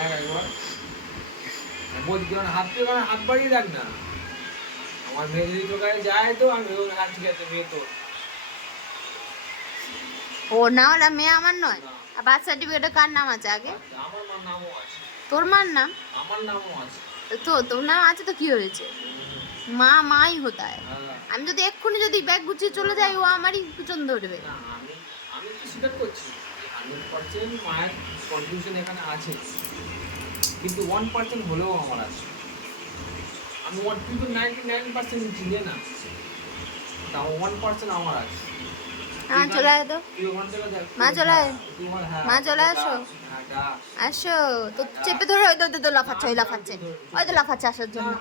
একবার বলছি হাত থেকে হাত বাড়িয়ে দেখ না, আমার মেয়ে যদি তোর কাছে যায় তো আমি হাত ঠিক আছে মেয়ে তোর। ও না, ওরা মেয়ে আমার নয়। আর বার্থ সার্টিফিকেটে কার নাম আছে আগে? আমার মার নামও আছে। তোর মার নাম? আমার নামও আছে। তো তোর নাম আছে তো কি হয়েছে? মা মাই হতা হয়। হ্যাঁ। আমি যদি এক্ষুনি যদি ব্যাগ গুছিয়ে চলে যাই, ও আমারই পিছন ধরবে। না আমি আমি তো স্বীকার করছি 100% মায়ের কন্ট্রিবিউশন এখানে আছে, কিন্তু 1% হলেও আমার আছে। আমি 99% চিনি না, তাও 1% আমার আছে। হ্যাঁ চলে আয় তো। তুই ওখান থেকে দেখ, মা চলে আয়। হ্যাঁ মা চলে আসো। হ্যাঁ ডাক। আসো তো, চেপে ধরে ওই তো লাফাচ্ছে, ওই লাফাচ্ছে, ওই তো লাফাচ্ছে আসার জন্য।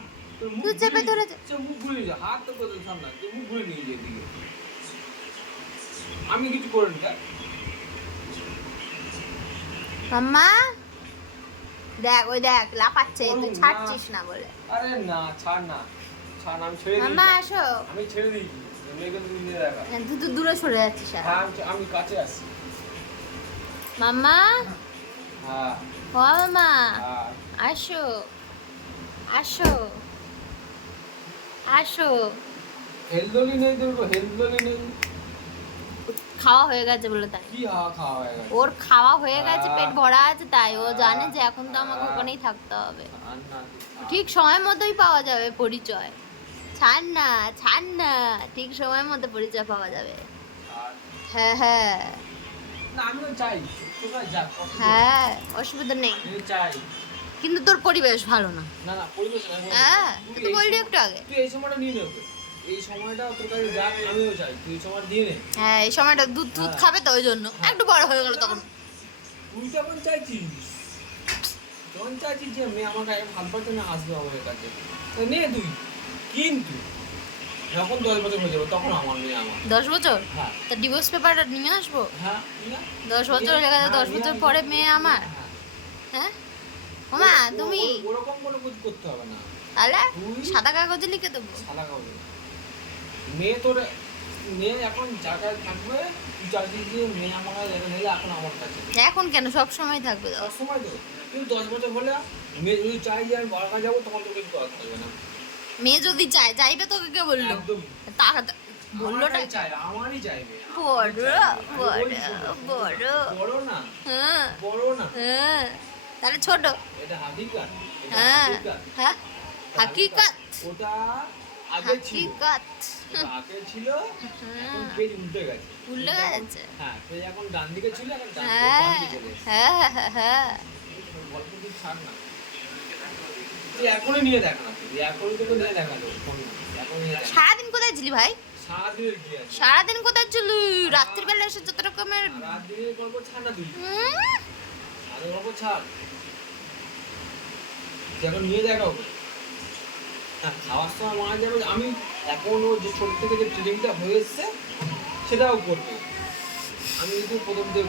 তুই চেপে ধরে মুখ ঘুরিয়ে যা, হাত তো কোথায় সামনে, তুই মুখ ঘুরে নিয়ে যে দিকে আমি কিছু করিনি। মাম্মা দেখ, ওই দেখ লাফাচ্ছে, তুই ছাড়ছিস না বলে। আরে না ছাড় না, ছাড় না, আমি ছেড়ে দিই। মাম্মা আসো। আমি ছেড়ে দিই, মেয়েকে তুমি নিয়ে দেখা। তুই তো দূরে সরে যাচ্ছিস। হ্যাঁ আমি কাছে আসছি। মাম্মা, হ্যাঁ ও মামা হ্যাঁ আসো, আসো, আসো। হেলদলি নেই দেখো, হেলদলি নেই। খাওয়া হয়ে গেছে বলে তাই। কি খাওয়া হয়ে গেছে? ওর খাওয়া হয়ে গেছে, পেট হ্যাঁ। ভরা আছে, তাই ও জানে যে এখন তো আমাকে ওখানেই থাকতে হবে। ঠিক সময় মতোই পাওয়া যাবে পরিচয়। ছাড় না, ছাড় না, ঠিক সময় মতো পরিচয় পাওয়া যাবে। হ্যাঁ হ্যাঁ না আমিও চাই তোরা যা। হ্যাঁ, অসুবিধা নেই, আমি চাই। কিন্তু তোর পরিবেশ ভালো না। না না পরিবেশ না। হ্যাঁ তুই তো বললি একটু আগে। তুই এই সময়টা নিয়ে নেবে, এই সময়টা তোর কাছে যাক, আমিও চাই তুই এই সময়টা দিয়ে নে। হ্যাঁ এই সময়টা দুধ দুধ খাবে তো, ওই জন্য একটু বড় হয়ে গেল তখন। তুই তখন চাইছিস, তখন চাইছিস যে মেয়ে আমার কাছে ভাত পাচ্ছে না, আসবে আমার কাছে, তো নে তুই। কিন্তু যখন 10 বছর হয়ে যাবে তখন আমার মেয়ে আমার। 10 বছর? হ্যাঁ তা ডিভোর্স পেপারটা নিয়ে আসবো। হ্যাঁ 10 বছর লেগে যায়, 10 বছর পরে মেয়ে আমার। হ্যাঁ ওমা তুমি ওরকম কোনো কিছু করতে হবে না। তাহলে সাদা কাগজে লিখে দেবো। সাদা কাগজে মেয়ে তোর, মেয়ে এখন জায়গায় থাকবে, তুই চাইছিস যে মেয়ে আমার কাছে নেই, এখন আমার কাছে। এখন কেন, সব সময় থাকবে। সব সময় তো, কিন্তু 10 বছর হলে মেয়ে যদি চাই যে আমি বড় কাছে যাবো, তখন তোকে কিছু করতে হবে না। মেয়ে যদি চায়, চাইবে তোকে কে বললো? একদম বললোটা চাই, আমারই চাইবে। বড় বড় বড় বড় না, হ্যাঁ বড় না, হ্যাঁ, তাহলে ছোট। এটা হাকিকাত। হ্যাঁ হ্যাঁ হাকিকাত, ওটা আগে ছিল, হাকিকাত। আগে ছিল, এখন পেজ উল্টে গেছে। উল্টে গেছে। হ্যাঁ পেজ এখন ডান দিকে ছিল, এখন ডান হ্যাঁ দিকে চলে এসেছে। হ্যাঁ হ্যাঁ হ্যাঁ। গল্প তুই ছাড় না, তুই এখনই নিয়ে দেখা না, তুই এখনই তোকে নিয়ে দেখালো ফোন, এখনই নিয়ে দেখা। সারাদিন কোথায় ছিলি ভাই? সারাদিনের কি আছে? সারাদিন কোথায় ছিলি? রাত্রিবেলা এসে যত রকমের রাতদিনের গল্প ছাড় না তুই, উম, সারা গল্প ছাড়, তুই এখন নিয়ে দেখা ওকে। হ্যাঁ খাওয়ার সময় মারা যাবে, আমি এখন ও যে ছোট থেকে যে ট্রেনিংটা হয়ে এসছে সেটাও করবে। আমি যদি প্রথম থেকে